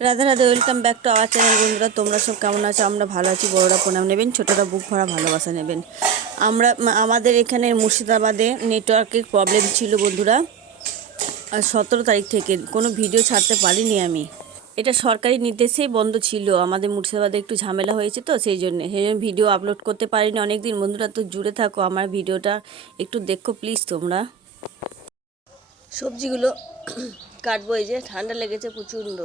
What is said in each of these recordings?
Radha Radha welcome back to our channel বন্ধুরা, তোমরা সব কেমন আছো? আমরা ভালো আছি, বড়রা প্রণাম নেবেন, ছোটরা বুক ভরা ভালোবাসা নেবেন। আমরা আমাদের এখানে মুর্শিদাবাদে নেটওয়ার্কের প্রবলেম ছিল, বন্ধুরা। সতেরো তারিখ থেকে কোনো ভিডিও ছাড়তে পারিনি আমি। এটা সরকারি নির্দেশেই বন্ধ ছিল। আমাদের মুর্শিদাবাদে একটু ঝামেলা হয়েছে তো, সেই জন্যে। সেই জন্য ভিডিও আপলোড করতে পারিনি। অনেক দিন বন্ধুরা, তো জুড়ে থাকো, আমার ভিডিওটা একটু দেখো প্লিজ তোমরা। সবজিগুলো কাটবো, এই যে, ঠান্ডা লেগেছে প্রচণ্ড।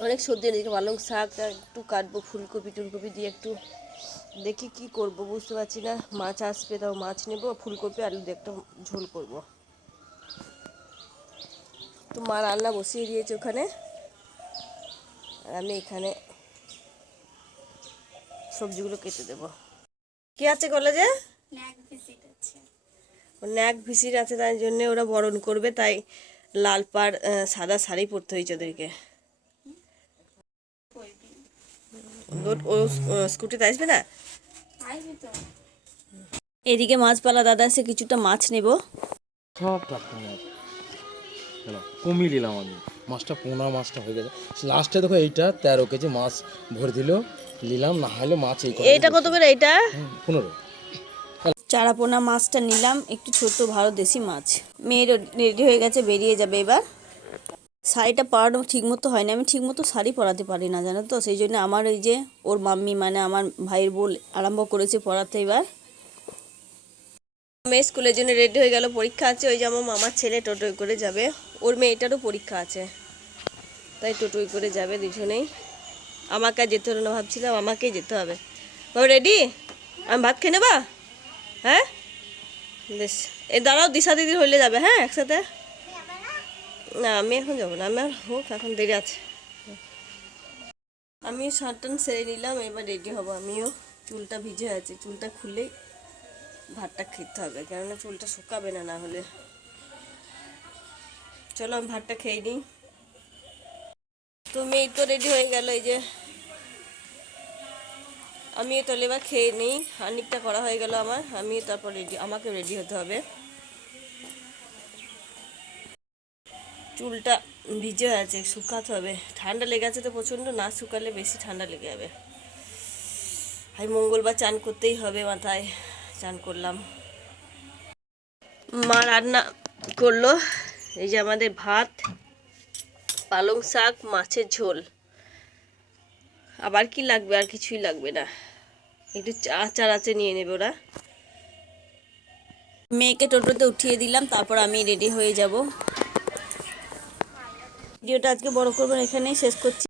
অনেক সবজি এনেছি পালং শাক একটু কাটবো ফুলকপি টুলকপি দিয়ে একটু দেখি কি করব বুঝতে পারছি না। মাছ আসবে তাও মাছ নেব ফুলকপি আলু দিয়ে একটা ঝোল করব। তো মা রান্না বসিয়ে দিয়েছে ওখানে। আর আমি এখানে সবজিগুলো কেটে দেবো। কে আছে কলেজে? ন্যাক ভিসির আছে। তাই জন্য ওরা বরণ করবে তাই লাল পাড় সাদা শাড়ি পরতে হয়েছে ওদেরকে করবি ও- ও স্কুটিতে আসবে না? এদিকে মাছপালা দাদা এসে কিছুটা মাছ নেব। সব কমিয়ে নিলাম আমি। মাছটা পোনা মাছটা হয়ে গেছে। লাস্টে দেখো এইটা তেরো কেজি মাছ ভরে দিল। নিলাম না হলে মাছ এই এইটা কত করে এইটা? পনেরো। চারাপোনা মাছটা নিলাম একটু ছোট ভালো দেশি মাছ। মেয়ে রেডি হয়ে গেছে বেরিয়ে যাবে এবার। শাড়িটা পরানো ঠিক মতো হয় না আমি ঠিক মতো শাড়ি পরাতে পারি না, জানো তো? সেই জন্য আমার ওই যে ওর মাম্মি মানে আমার ভাইয়ের বল আরম্ভ করেছে পড়াতে এবার। মেয়ে স্কুলের জন্য রেডি হয়ে গেল, পরীক্ষা আছে। ওই যেমন আমার মামার ছেলে টোটোয় করে যাবে। ওর মেয়েটারও পরীক্ষা আছে। তাই টোটোয় করে যাবে দুজনেই। আমাকে যেতে হলো না, ভাবছিলাম আমাকেই যেতে হবে। বাবা, রেডি? আমি ভাত খেয়ে নেবা? হ্যাঁ? বেশ। এ দাঁড়াও, দিশা দিদি হইলে যাবে হ্যাঁ একসাথে? না, আমি এখন যাব না, আমি আর হোক, এখন দেরি আছে। আমিও সারটান সেরে নিলাম, এবার রেডি হব আমিও। চুলটা ভিজে আছে, চুলটা খুললেই ভাতটা খেতে হবে, কেননা চুলটা শুকাবে না না হলে। চলো, আমি ভাতটা খেয়ে নিই। তো মেয়ে তো রেডি হয়ে গেল, এই যে। আমি তাহলে এবার খেয়ে নিই হানিকটা করা হয়ে গেল আমার আমি তারপর রেডি আমাকে রেডি হতে হবে। চুলটা ভিজে আছে শুকাতে হবে। ঠান্ডা লেগে আছে তো প্রচণ্ড, না শুকালে বেশি ঠান্ডা লেগে যাবে। আমি মঙ্গলবার চান করতেই হবে মাথায়, চান করলাম। মা রান্না করল, এই যে আমাদের ভাত, পালং শাক, মাছের ঝোল। আবার কি লাগবে, আর কিছুই লাগবে না। একটু চা চার আছে নিয়ে নেবে ওরা। মেয়েকে টোটোতে উঠিয়ে দিলাম, তারপর আমি রেডি হয়ে যাব। ভিডিওটা আজকে বড় করবেন এখানেই শেষ করছি।